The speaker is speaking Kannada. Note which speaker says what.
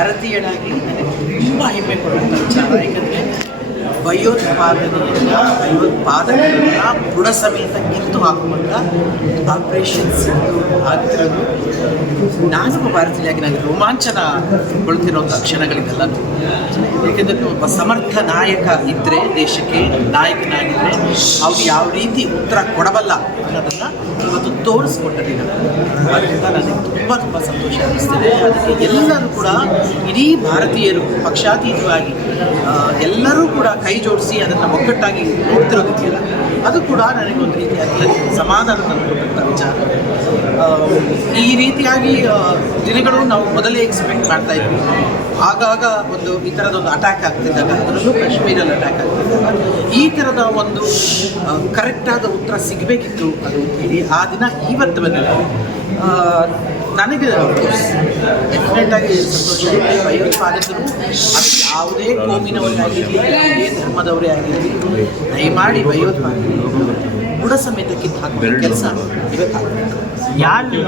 Speaker 1: ಭಾರತೀಯನಾಗಿ ನನಗೆ ತುಂಬ ಹೆಮ್ಮೆ ಕೊಡುವಂಥ ವಿಚಾರ ಯಾಕಂದರೆ ಭಯೋತ್ಪಾದನೆಯನ್ನು ಭಯೋತ್ಪಾದನೆಯಿಂದ ಬುಡ ಸಮೇತ ಕಿತ್ತು ಹಾಕುವಂಥ ಆಪರೇಷನ್ ಸಿಂಧು ಆಗ್ತಿರೋದು. ನಾನು ಭಾರತೀಯಾಗಿ ನನಗೆ ರೋಮಾಂಚನಗೊಳ್ತಿರೋಂಥ ಕ್ಷಣಗಳಿದೆಲ್ಲ ಏಕೆಂದರೆ ಒಬ್ಬ ಸಮರ್ಥ ನಾಯಕ ಇದ್ದರೆ ದೇಶಕ್ಕೆ ನಾಯಕನಾಗಿದ್ದರೆ ಅವ್ರು ಯಾವ ರೀತಿ ಉತ್ತರ ಕೊಡಬಲ್ಲ ಅನ್ನೋದನ್ನು ಇವತ್ತು ತೋರಿಸ್ಕೊಟ್ಟ ದಿನ ಅದರಿಂದ ನನಗೆ ತುಂಬ ತುಂಬ ಸಂತೋಷ ಅನಿಸ್ತಿದೆ. ಅದಕ್ಕೆ ಎಲ್ಲರೂ ಕೂಡ, ಇಡೀ ಭಾರತೀಯರು, ಪಕ್ಷಾತೀತವಾಗಿ ಎಲ್ಲರೂ ಕೂಡ ಕೈ ಜೋಡಿಸಿ ಅದನ್ನು ಒಗ್ಗಟ್ಟಾಗಿ ನೋಡ್ತಿರೋದಿದೆಯಲ್ಲ ಅದು ಕೂಡ ನನಗೆ ಒಂದು ರೀತಿಯಾಗಿ ಸಮಾಧಾನ ತಂದುಕೊಟ್ಟಂಥ ವಿಚಾರ. ಈ ರೀತಿಯಾಗಿ ದಿನಗಳು ನಾವು ಮೊದಲೇ ಎಕ್ಸ್ಪೆಕ್ಟ್ ಮಾಡ್ತಾ ಇದ್ವಿ. ಆಗಾಗ ಒಂದು ಈ ಥರದೊಂದು ಅಟ್ಯಾಕ್ ಆಗ್ತಿದ್ದಾಗ, ಅದರಲ್ಲೂ ಕಾಶ್ಮೀರಲ್ಲಿ ಅಟ್ಯಾಕ್ ಥರದ ಒಂದು ಕರೆಕ್ಟಾದ ಉತ್ತರ ಸಿಗಬೇಕಿತ್ತು ಅದು ಹೇಳಿ ಆ ದಿನ ಇವತ್ತು ಬಂದಿದೆ. ನನಗೆ ಡೆಫಿನೆಟ್ ಆಗಿ ಸಂತೋಷ ಭಯೋತ್ಪಾದಕರು ಅದು ಯಾವುದೇ ಕೋಮಿನವರೇ ಆಗಿರಲಿ ಯಾವುದೇ ಧರ್ಮದವರೇ ಆಗಿರಲಿ ದಯಮಾಡಿ ಭಯೋತ್ಪಾದಕರು ಬುಡ ಸಮೇತ ಕಿತ್ತು ಹಾಕುವ ಕೆಲಸ ಇವತ್ತು